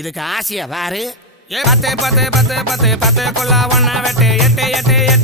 இதுக்கு ஆசையா பாரு. பத்து பத்து பத்து பத்து பத்து கொள்ளா ஒன்னா வெட்டு எட்டு எட்டு எட்டு